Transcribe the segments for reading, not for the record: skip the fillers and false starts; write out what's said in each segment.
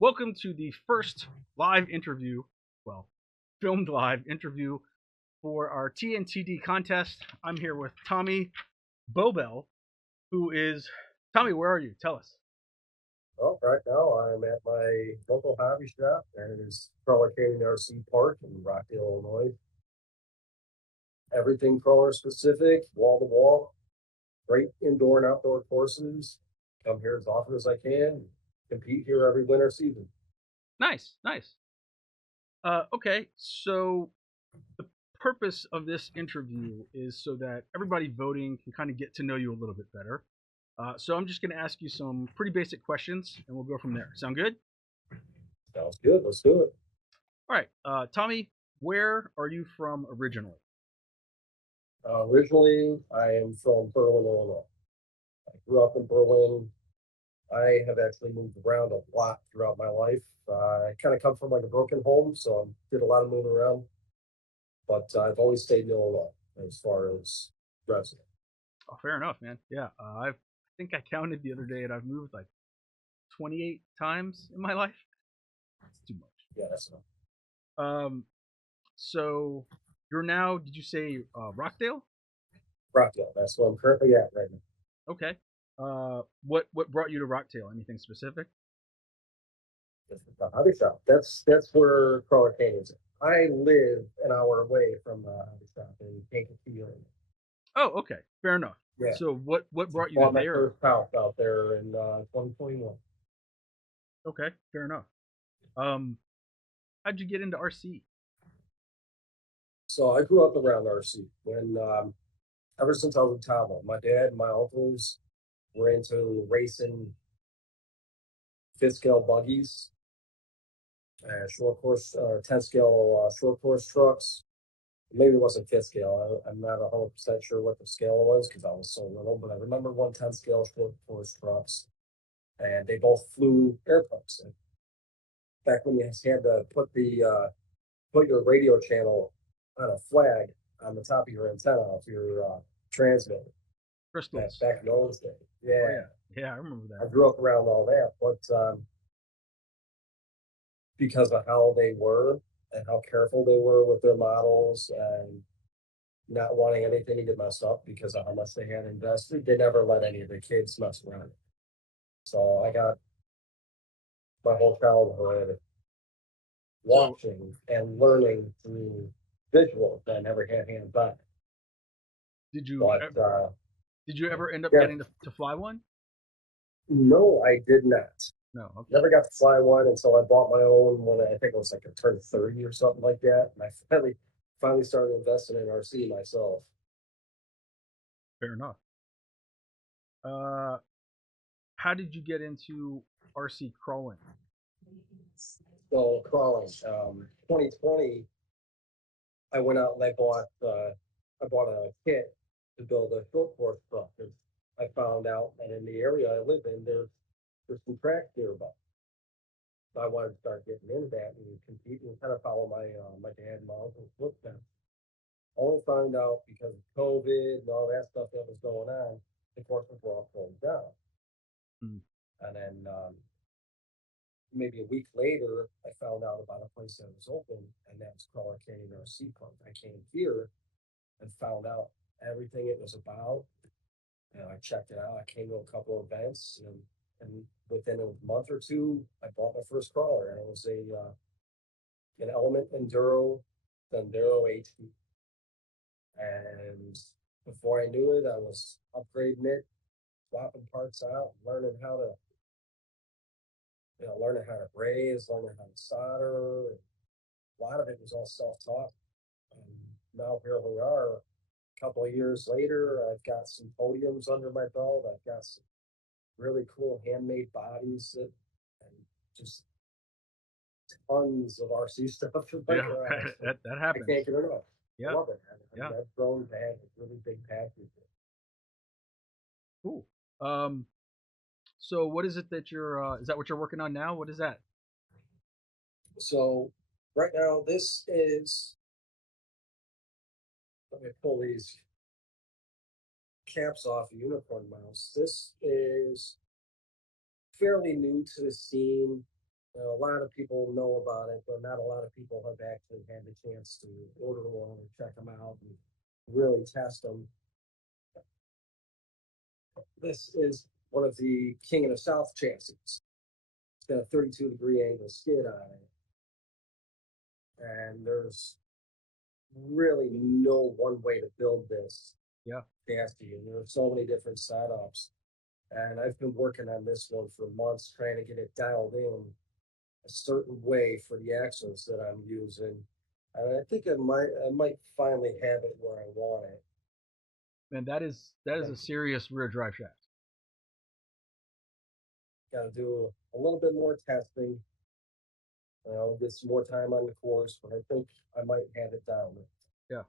Welcome to the first live interview, well, filmed live interview for our TNTD contest. I'm here with Tommy Bobel, who is Tommy. Where are you? Tell us. Well, right now I'm at my local hobby shop, and it is Crawler Canyon RC Park in Rockdale, Illinois. Everything crawler specific, wall to wall, great indoor and outdoor courses. Come here as often as I can. Compete here every winter season. Nice, nice. Okay, so the purpose of this interview is so that everybody voting can kind of get to know you a little bit better. So I'm just going to ask you some pretty basic questions, and we'll go from there. Sound good? Sounds good. Let's do it. All right, Tommy, where are you from originally? Originally, I am from Berlin, Illinois. I grew up in Berlin. I have actually moved around a lot throughout my life. I kind of come from like a broken home, so I did a lot of moving around. But I've always stayed in Illinois as far as resident. Oh, fair enough, man. Yeah, I think I counted the other day, and I've moved like 28 times in my life. It's too much. Yeah, that's enough. Um, so you're now, did you say Rockdale? Rockdale. That's where I'm currently at right now. Okay. What brought you to Rockdale? Anything specific? This is the hobby shop. That's where Crawler Canyon is. I live an hour away from the hobby shop in Kankakee. Oh, okay, fair enough. Yeah, So what brought you to bought my there? first house out there in 2021. Okay, fair enough. Um, how'd you get into RC? So I grew up around RC when ever since I was a toddler. My dad and my uncles were into racing fifth scale buggies, short course, 10 scale short course trucks. Maybe it wasn't fifth scale. I'm not 100% sure what the scale was because I was so little, but I remember 110 scale short course trucks, and they both flew airplanes. And back when you had to put your radio channel on a flag on the top of your antenna of your transmitter. Crystals. Back in those days, Oh yeah, yeah, yeah, I remember I that. grew up around all that, but because of how they were and how careful they were with their models and not wanting anything to get messed up because of how much they had invested. They never let any of the kids mess around. So I got my whole childhood So watching and learning through visuals. I never had hands on. did you But did you ever end up yeah, getting to fly one? no, I did not. No. Okay. Never got to fly one until I bought my own when I think it was like I turned 30 or something like that. And I finally started investing in RC myself. Fair enough. Uh, how did you get into RC crawling? So crawling, 2020, I went out and I bought a kit to build a short course truck. I found out that in the area I live in, there's some tracks nearby. So I wanted to start getting into that and compete and kind of follow my dad and my uncle's footsteps. Only found out because of COVID and all that stuff that was going on, the courses were all closed down. Hmm. And then maybe a week later, I found out about a place that was open, and that was Crawler Canyon RC Park. I came here and found out everything it was about. And I checked it out. I came to a couple of events, and within a month or two, I bought my first crawler, and it was an Element Enduro HD. And before I knew it, I was upgrading it, swapping parts out, learning how to raise, learning how to solder. A lot of it was all self-taught. And now here we are, a couple of years later. I've got some podiums under my belt. I've got some really cool handmade bodies and just tons of RC stuff in my Yeah, garage. that I happens. can't get enough. I Yeah, love it. yeah, I've grown to have a really big passion. cool. Um, so what is it that you're? Is that what you're working on now? What is that? So right now, this is, let me pull these caps off a unicorn mouse. This is fairly new to the scene. A lot of people know about it, but not a lot of people have actually had the chance to order one and check them out and really test them. This is one of the King of the South chassis. It's got a 32-degree angle skid on it, and there's really no one way to build this Yeah. chassis, and there are so many different setups. And I've been working on this one for months, trying to get it dialed in a certain way for the axles that I'm using. And I think I might finally have it where I want it. Man, that is a serious rear drive shaft. Got to do a little bit more testing. Get some more time on the course, but I think I might have it dialed in. Yeah.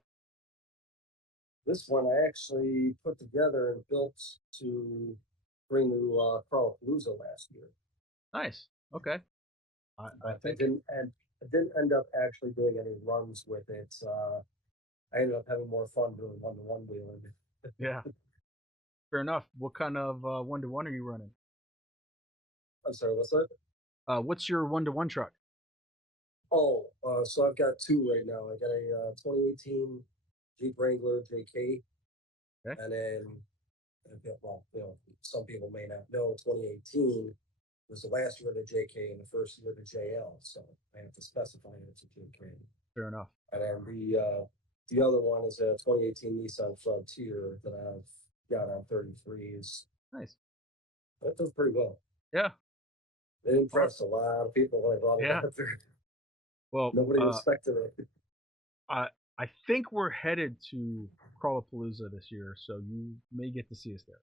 This one I actually put together and built to bring to Crawlapalooza last year. Nice. Okay. I I think didn't end up actually doing any runs with it. I ended up having more fun doing one-to-one wheeling. yeah. Fair enough. What kind of one to one are you running? I'm sorry, what's that? What's your one to one truck? Oh, so I've got two right now. I got a 2018 Jeep Wrangler JK, Okay. and then, well, some people may not know, 2018 was the last year of the JK and the first year of the JL, so I have to specify it it's a JK. Fair enough. And then the other one is a 2018 Nissan Frontier that I've got on 33s. Nice. That does pretty well. Yeah. It impressed a lot of people when I brought it Yeah. out there. Well, Nobody expected it. I think we're headed to Crawlapalooza this year, so you may get to see us there.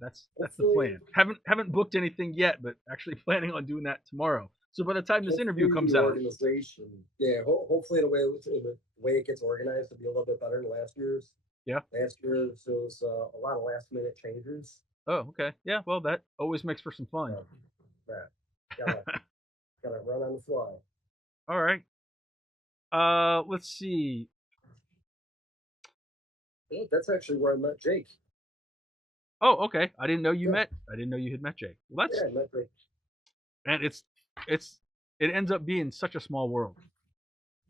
That's the Hopefully, plan. Haven't booked anything yet, but actually planning on doing that tomorrow. So by the time this interview hopefully comes the out, organization, yeah, hopefully the way it gets organized will be a little bit better than last year's. yeah. Last year, there was a lot of last minute changes. Oh, okay. Yeah. Well, that always makes for some fun. Yeah, gotta gotta run on the fly. All right. Let's see. Yeah, that's actually where I met Jake. Oh, okay. I didn't know you Yeah. met. I didn't know you had met Jake. Well, that's Yeah, I met Jake. and it's it ends up being such a small world.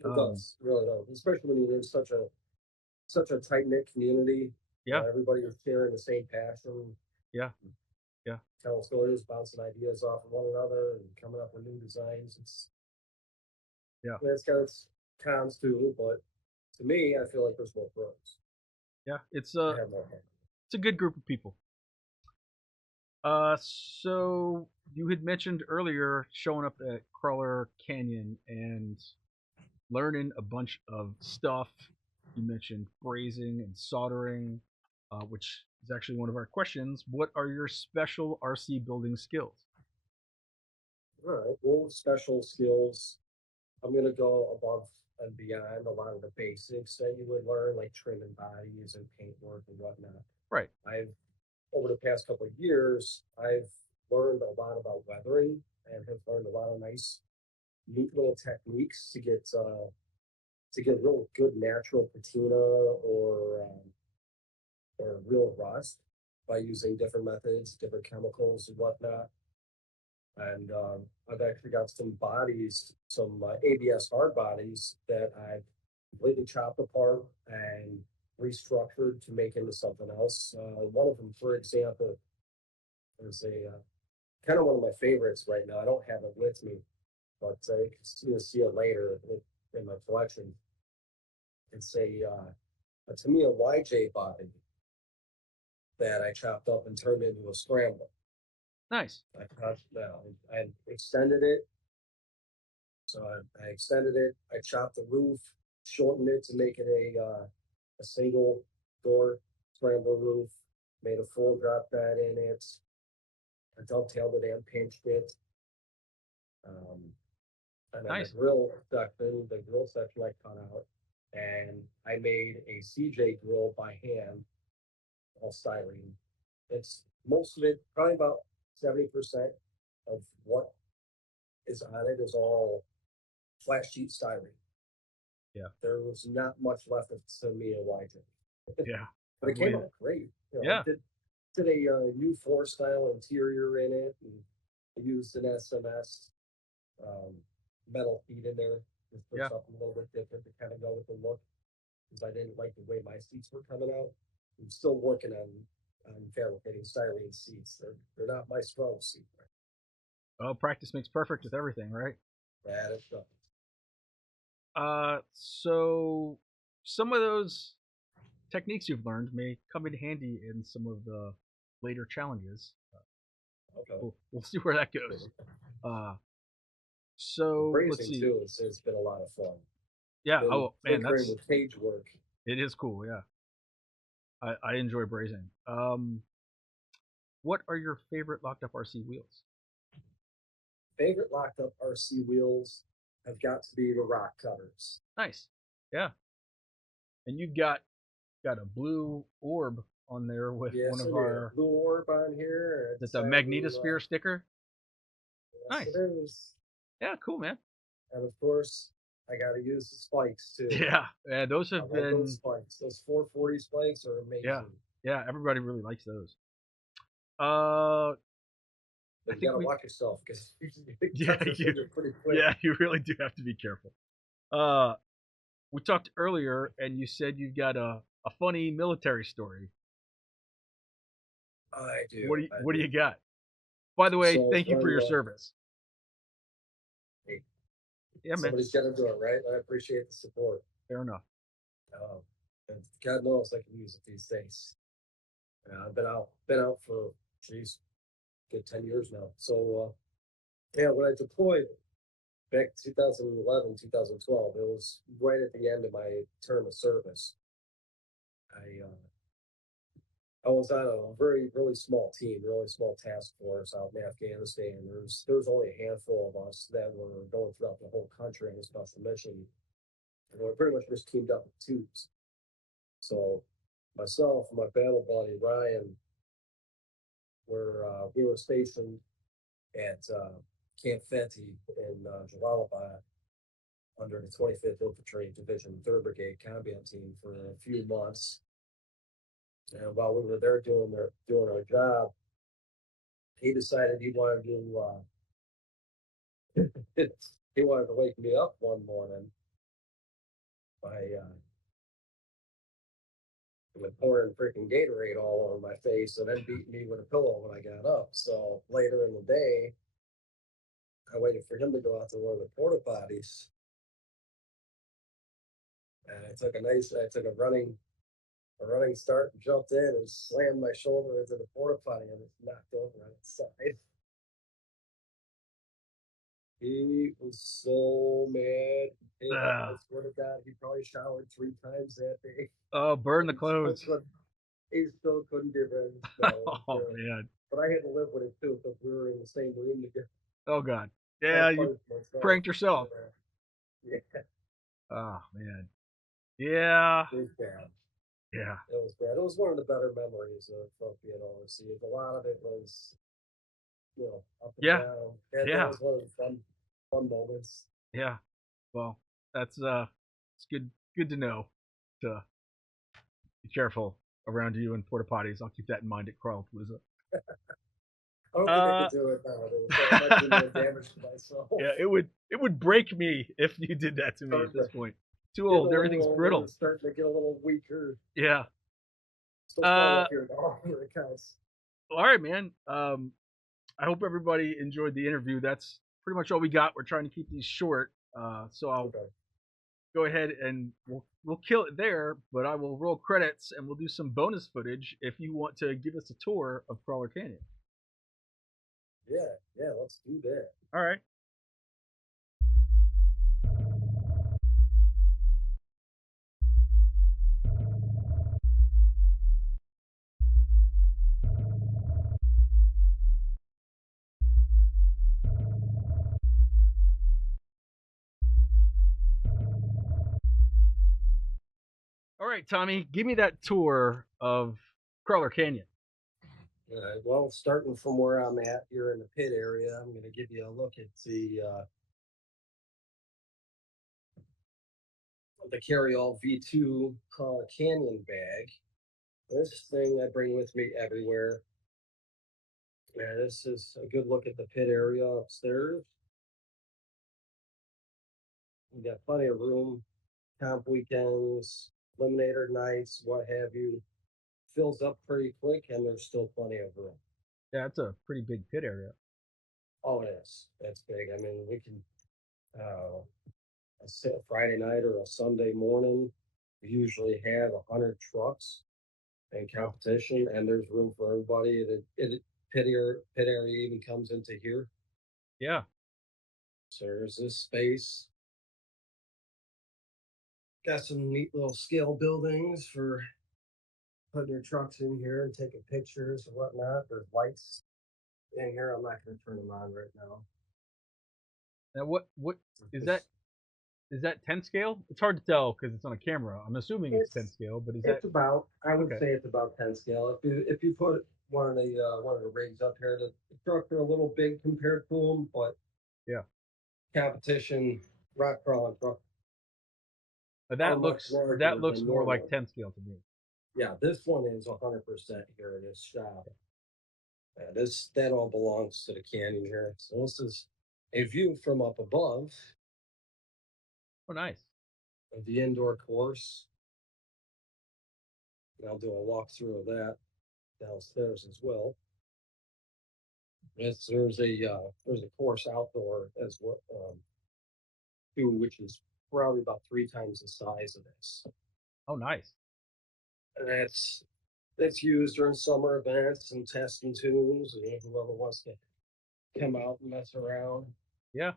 It does, really does. Especially when you're in such a tight knit community. Yeah. Everybody is sharing the same passion, Yeah. Yeah. telling stories, bouncing ideas off of one another, and coming up with new designs. It's got its cons too, but to me, I feel like there's more pros. Yeah. It's I a have more fun. it's a good group of people. So you had mentioned earlier showing up at Crawler Canyon and learning a bunch of stuff. You mentioned brazing and soldering, which is actually one of our questions. What are your special RC building skills? All right. Well, special skills. I'm gonna go above and beyond a lot of the basics that you would learn, like trimming bodies and paintwork and whatnot. Right. I've over the past couple of years, I've learned a lot about weathering and have learned a lot of nice, neat little techniques to get real good natural patina or real rust by using different methods, different chemicals and whatnot. And I've actually got some bodies, some ABS hard bodies that I've completely chopped apart and restructured to make into something else. One of them, for example, is a kind of one of my favorites right now. I don't have it with me, but you'll see it later in my collection. It's to me a YJ body that I chopped up and turned into a scrambler. Nice. I extended it. So I extended it. I chopped the roof, shortened it to make it a single door scrambler roof. Made a full drop bed in it. I dovetailed it and pinched it. And then Nice. the grill section I cut out, and I made a CJ grill by hand, all styrene. It's most of it, probably about 70% of what is on it is all flat sheet styrene. Yeah. There was not much left of Tamiya YJ. Yeah. But it came out great. Yeah. I did a U4 style interior in it, and I used an SMS um, metal feet in there just for Yeah. something a little bit different to kind of go with the look because I didn't like the way my seats were coming out. I'm still working on fabricating styrene seats. They're not my strong suit. Right? Oh, practice makes perfect with everything, right? That is tough. So some of those techniques you've learned may come in handy in some of the later challenges. Okay. We'll see where that goes. Uh, so let's Brazing see. too. It's been a lot of fun. Yeah. Been Oh man, tinkering that's with cage work. it is cool. Yeah, I enjoy brazing. What are your favorite locked up RC wheels? Favorite locked up RC wheels have got to be the rock cutters. Nice. Yeah, and you've got a blue orb on there with one Yes, I of do. our. Blue orb on here. That's It's a I do. magnetosphere sticker. Yes, it Nice. is. Yeah, cool, man. And of course, I got to use the spikes too. Yeah, yeah, those I have love those been. spikes. Those 440 spikes are Yeah, amazing. yeah. Everybody really likes those. Uh, I But you think got to we. watch yourself because you Yeah, cut your you. finger pretty quick. Yeah, you really do have to be careful. Uh, we talked earlier, and you said you've got a funny military story. I What do. do you I What do do. you got? By the way, So thank you for when your service. hey, Yeah, man. somebody's got to do it, right? I appreciate the support. Fair enough. Um, and God knows I can use it these days. I've been out for geez, good 10 years now. So yeah, when I deployed back 2011, 2012, it was right at the end of my term of service. I was on a very really small team, really small task force out in Afghanistan. There's only a handful of us that were going throughout the whole country on a special mission. And we pretty much just teamed up with twos. So myself and my battle buddy Ryan we were stationed at Camp Fenty in Jalalabad under the 25th Infantry Division 3rd Brigade Combat Team for a few months. And while we were there doing our job, he decided he wanted to wake me up one morning by with pouring freaking Gatorade all over my face and then beating me with a pillow when I got up. So later in the day, I waited for him to go out to one of the porta potties, and I took a running start and jumped in and slammed my shoulder into the porta potty and it knocked over on its side. He was so mad. I Ah, swear to God, he probably showered 3 times that day. oh, burn the He still clothes. couldn't. He still couldn't get rid of the smell. Oh man. But I had to live with it too because we were in the same room together. Oh god. I Yeah, you punished myself. pranked yourself. Yeah, Oh man. Yeah. it was bad. Yeah. It was bad. It was one of the better memories of being overseas. A lot of it was, up and Yeah. down. That Yeah. was one of the fun moments. Yeah. Well, that's it's good to know to be careful around you and porta potties. I'll keep that in mind at Carlpalooza. I don't think I Uh could do it nowadays. I might do more damage to myself. yeah, it would break me if you did that to me at Starting this to point. Too get a old, little everything's older, brittle. starting to get a little weaker. Yeah. Still strong Uh up here, though. Here it counts. all right, man. I hope everybody enjoyed the interview. That's pretty much all we got. We're trying to keep these short. So I'll Okay. go ahead and we'll kill it there, but I will roll credits and we'll do some bonus footage if you want to give us a tour of Crawler Canyon. Yeah, yeah, let's do that. All right. All right, Tommy, give me that tour of Crawler Canyon. Well, starting from where I'm at here in the pit area, I'm going to give you a look at the carry-all V2 Canyon bag. This thing I bring with me everywhere. Yeah, this is a good look at the pit area upstairs. We got plenty of room. Comp weekends, eliminator nights, what have you. Fills up pretty quick, and there's still plenty of room. Yeah, it's a pretty big pit area. Oh, it is. That's big. I mean, we can a Friday night or a Sunday morning. We usually have 100 trucks in Wow. competition, and there's room for everybody. Pit area even comes into here. Yeah. So there's this space. Got some neat little scale buildings for putting your trucks in here and taking pictures and whatnot. There's lights in here. I'm not going to turn them on right now. Now, what is that? Is that 10 scale? It's hard to tell because it's on a camera. I'm assuming it's 10 scale, but is that It's about. I would okay? say it's about 10 scale. If you put one of the rigs up here, the trucks are a little big compared to them, but Yeah. competition rock crawling truck are much That larger looks than more like normal. 10 scale to me. Yeah, this one is 100% here in this shop. This that all belongs to the canyon here. So this is a view from up above Oh, nice. of the indoor course. And I'll do a walkthrough of that downstairs as well. There's a course outdoor as well too, which is probably about 3 times the size of this. Oh, nice. And that's used during summer events and testing tunes and whoever wants to come out and mess around. Yeah.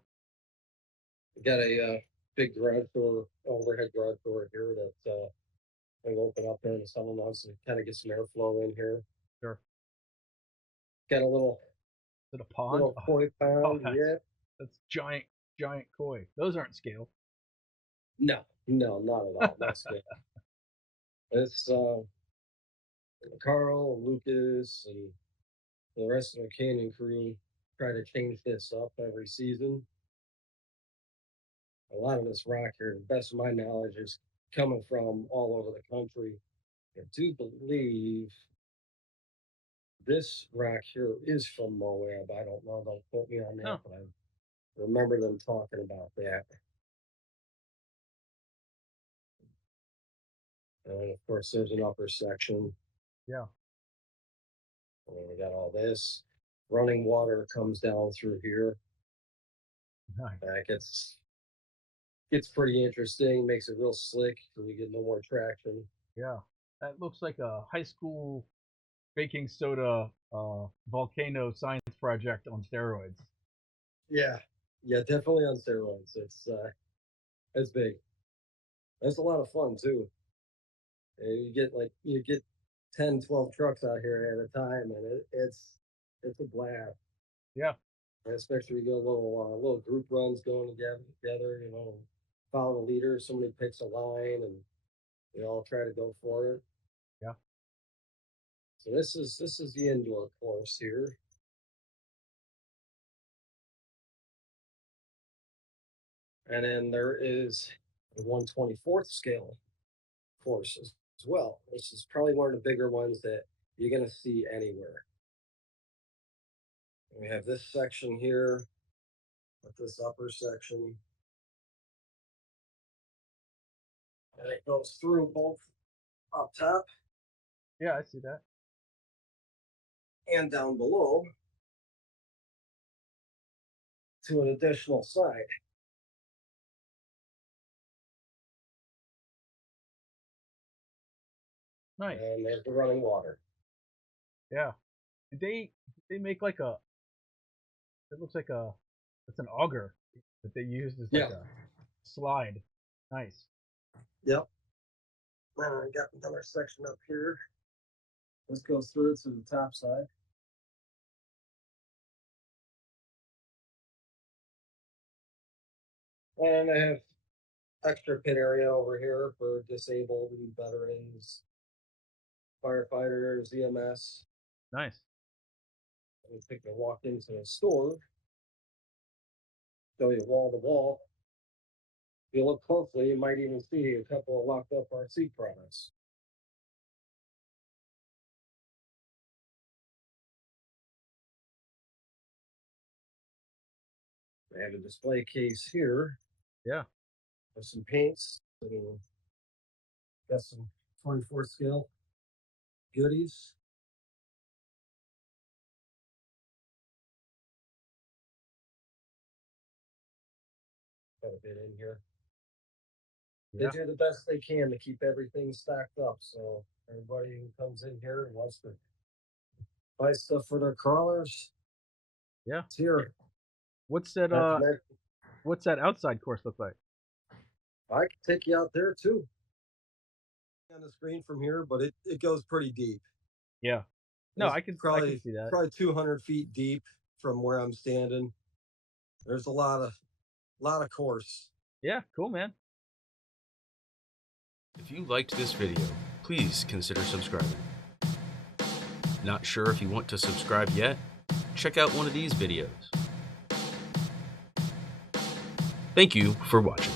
We got a big garage door, overhead garage door here that we open up there in the summer months and kind of get some airflow in here. Sure. Got a little Is it a pond? little koi Oh, pond, yeah. that's giant koi. Those aren't scale. No, no, not at all. That's good. It's Carl and Lucas and the rest of the Canyon crew try to change this up every season. A lot of this rock here, to the best of my knowledge, is coming from all over the country. I do believe this rock here is from Moab. I don't know. Don't quote me on that, Oh, but I remember them talking about that. And of course, there's an upper section. yeah. And we got all this. Running water comes down through here. Nice. Gets pretty interesting. Makes it real slick, so you get no more traction. Yeah. That looks like a high school baking soda volcano science project on steroids. Yeah, yeah, definitely on steroids. It's big. That's a lot of fun too. You get 10, 12 trucks out here at a time, and it's a blast. Yeah. And especially we get little group runs going together. Follow the leader. Somebody picks a line, and we all try to go for it. Yeah. So this is the indoor course here. And then there is the 1/24th scale courses as well. This is probably one of the bigger ones that you're going to see anywhere. We have this section here with this upper section, and it goes through both up top Yeah, I see that. and down below to an additional side. Nice. And there's the running water. Yeah. Did they make like a it looks like a it's an auger that they used as like Yeah. a slide. Nice. Yep. And I got another section up here. This goes through to the top side. And I have extra pit area over here for disabled and veterans, firefighters, EMS. Nice. I think I walked into a store, show you wall to wall. If you look closely, you might even see a couple of locked up RC products. I have a display case here. Yeah. There's some paints. Got some 24 scale goodies. Got a bit in here. Yeah. They do the best they can to keep everything stacked up. So everybody who comes in here and wants to buy stuff for their crawlers, Yeah. it's here. What's that? Not to mention, What's that outside course look like? I can take you out there too. On the screen from here, but it goes pretty deep. Yeah. No, It's I can probably see that. probably 200 feet deep from where I'm standing. There's a lot of course. Yeah, cool, man. If you liked this video, please consider subscribing. Not sure if you want to subscribe yet? Check out one of these videos. Thank you for watching.